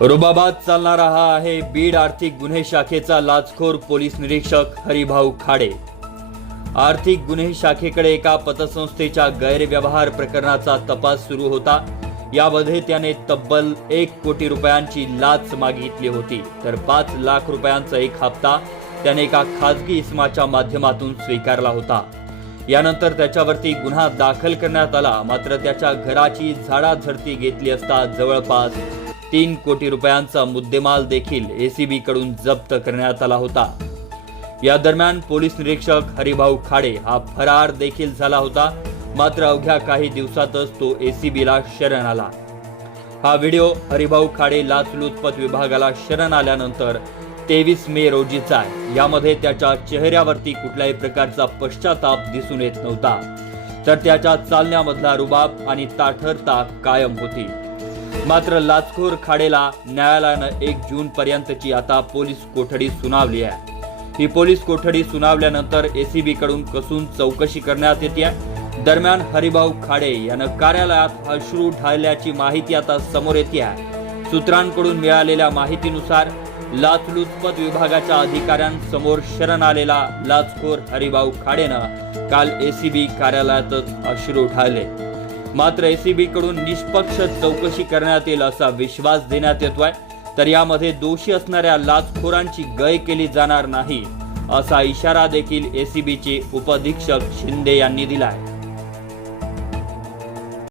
रुबाबाद चालणारा हा आहे बीड आर्थिक गुन्हे शाखेचा लाचखोर पोलीस निरीक्षक हरिभाऊ खाडे. आर्थिक गुन्हे शाखेकडे एका पतसंस्थेच्या गैरव्यवहार प्रकरणाचा तपास सुरू होता. यामध्ये त्याने तब्बल एक कोटी रुपयांची लाच मागितली होती. तर पाच लाख रुपयांचा एक हप्ता त्याने एका खाजगी इसमाच्या माध्यमातून स्वीकारला होता. यानंतर त्याच्यावरती गुन्हा दाखल करण्यात आला. मात्र त्याच्या घराची झाडाझडती घेतली असता जवळपास तीन कोटी रुपयांचा मुद्देमाल देखील एसीबी कडून जप्त करण्यात आला होता. या दरम्यान पोलीस निरीक्षक हरिभाऊ खाडे हा फरार देखील झाला होता. मात्र अवघ्या काही दिवसातच तो एसीबीला शरण आला. हा व्हिडिओ हरिभाऊ खाडे लाचलुचपत विभागाला शरण आल्यानंतर तेवीस मे रोजीचा आहे. यामध्ये त्याच्या चेहऱ्यावरती कुठल्याही प्रकारचा पश्चाताप दिसून येत नव्हता. तर त्याच्या चालण्यामधला रुबाब आणि ताठरता कायम होती. मात्र लाचखोर खाडेला न्यायालयानं एक जून पर्यंतची आता पोलीस कोठडी सुनावली आहे. ही पोलीस कोठडी सुनावल्यानंतर एसीबी कडून कसून चौकशी करण्यात येते दरम्यान हरिभाऊ खाडे यानं कार्यालयात अश्रू ढाळल्याची माहिती आता समोर येते आहे. सूत्रांकडून मिळालेल्या माहितीनुसार लाचलुचपत विभागाच्या अधिकाऱ्यांसमोर शरण आलेला लाचखोर हरिभाऊ खाडेनं काल एसीबी कार्यालयातच अश्रू ढाळले मात्र एसीबी कडून निष्पक्ष चौकशी करण्यात येईल असा विश्वास देण्यात येतोय. तर यामध्ये दोषी असणाऱ्या लाचखोरांची गय केली जाणार नाही असा इशारा देखील एसीबीचे उपधीक्षक शिंदे यांनी दिलाय.